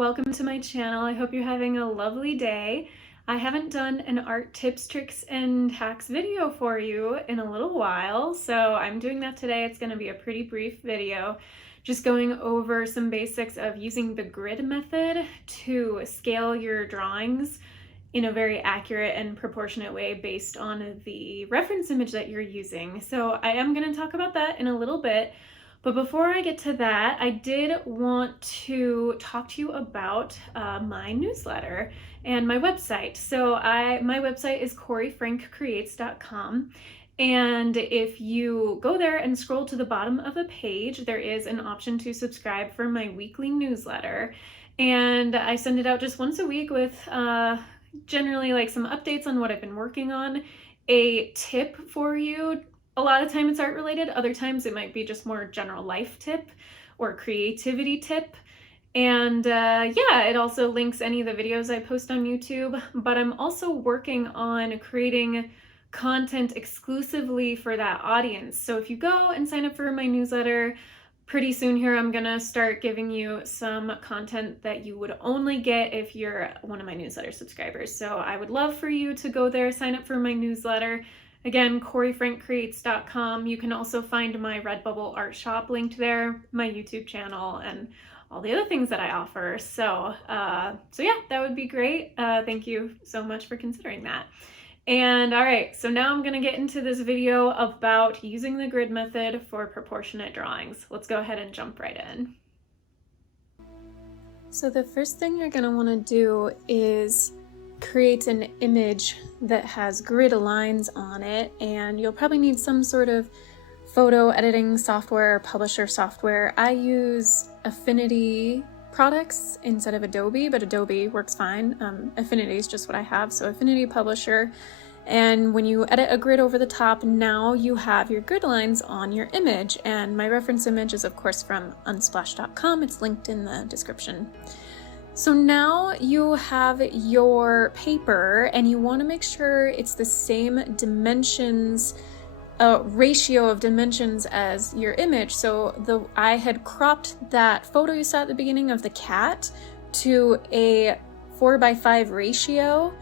welcome to my channel. I hope you're having a lovely day. I haven't done an art tips, tricks, and hacks video for you in a little while, so I'm doing that today. It's going to be a pretty brief video, just going over some basics of using the grid method to scale your drawings in a very accurate and proportionate way based on the reference image that you're using. So I am going to talk about that in a little bit. But before I get to that, I did want to talk to you about my newsletter and my website. So my website is CoreyFrankCreates.com. And if you go there and scroll to the bottom of the page, there is an option to subscribe for my weekly newsletter. And I send it out just once a week with generally like some updates on what I've been working on, a tip for you. A lot of time it's art related, other times it might be just more general life tip or creativity tip. And yeah, it also links any of the videos I post on YouTube, but I'm also working on creating content exclusively for that audience. So if you go and sign up for my newsletter, pretty soon here I'm gonna start giving you some content that you would only get if you're one of my newsletter subscribers. So I would love for you to go there, sign up for my newsletter. Again, CoreyFrankCreates.com. You can also find my Redbubble art shop linked there, my YouTube channel, and all the other things that I offer. So yeah, that would be great. Thank you so much for considering that. And all right, so now I'm gonna get into this video about using the grid method for proportionate drawings. Let's go ahead and jump right in. So the first thing you're gonna wanna do is create an image that has grid lines on it, and you'll probably need some sort of photo editing software or publisher software. I use Affinity products instead of Adobe, but Adobe works fine. Affinity is just what I have, so Affinity Publisher. And when you edit a grid over the top, now you have your grid lines on your image, and my reference image is of course from unsplash.com. It's linked in the description. So now you have your paper and you want to make sure it's the same dimensions, ratio of dimensions as your image. So I had cropped that photo you saw at the beginning of the cat to a 4:5 ratio.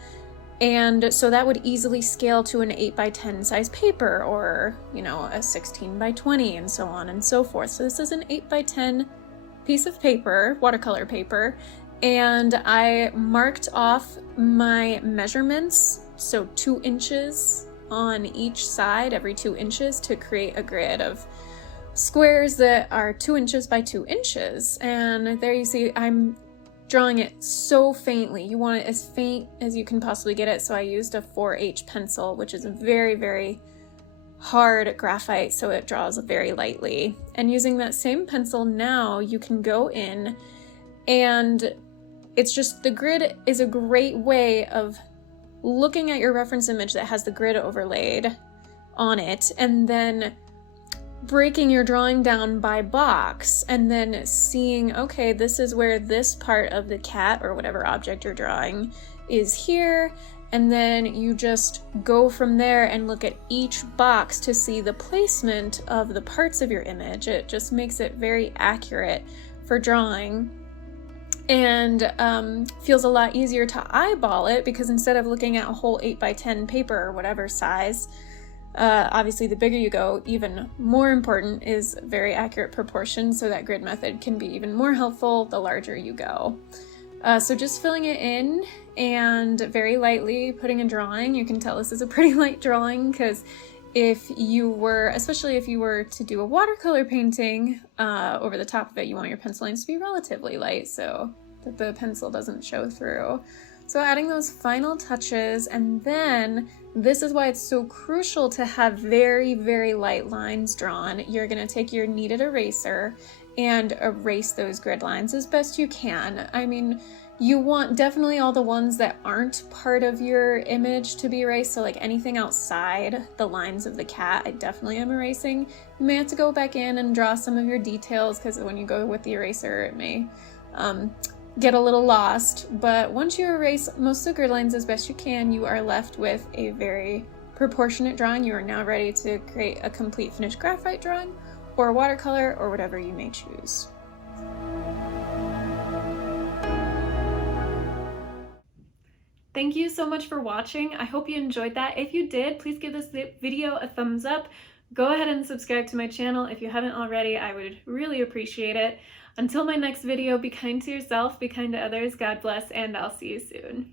And so that would easily scale to an 8:10 size paper, or, you know, a 16:20, and so on and so forth. So this is an 8:10 piece of paper, watercolor paper. And I marked off my measurements, so 2 inches on each side, every 2 inches, to create a grid of squares that are 2 inches by 2 inches. And there you see, I'm drawing it so faintly. You want it as faint as you can possibly get it. So I used a 4H pencil, which is a very, very hard graphite, so it draws very lightly. And using that same pencil, now you can go in, and it's just, the grid is a great way of looking at your reference image that has the grid overlaid on it, and then breaking your drawing down by box, and then seeing, okay, this is where this part of the cat or whatever object you're drawing is here, and then you just go from there and look at each box to see the placement of the parts of your image. It just makes it very accurate for drawing, and feels a lot easier to eyeball it, because instead of looking at a whole 8:10 paper or whatever size, obviously the bigger you go, even more important is very accurate proportion, so that grid method can be even more helpful the larger you go. So just filling it in and very lightly putting a drawing. You can tell this is a pretty light drawing, because especially if you were to do a watercolor painting over the top of it, you want your pencil lines to be relatively light so that the pencil doesn't show through. So adding those final touches, and then this is why it's so crucial to have very, very light lines drawn. You're going to take your kneaded eraser and erase those grid lines as best you can. I mean, you want definitely all the ones that aren't part of your image to be erased. So like anything outside the lines of the cat, I definitely am erasing. You may have to go back in and draw some of your details, because when you go with the eraser, it may get a little lost. But once you erase most of the grid lines as best you can, you are left with a very proportionate drawing. You are now ready to create a complete finished graphite drawing, or watercolor, or whatever you may choose. Thank you so much for watching. I hope you enjoyed that. If you did, please give this video a thumbs up. Go ahead and subscribe to my channel if you haven't already. I would really appreciate it. Until my next video, be kind to yourself, be kind to others, God bless, and I'll see you soon.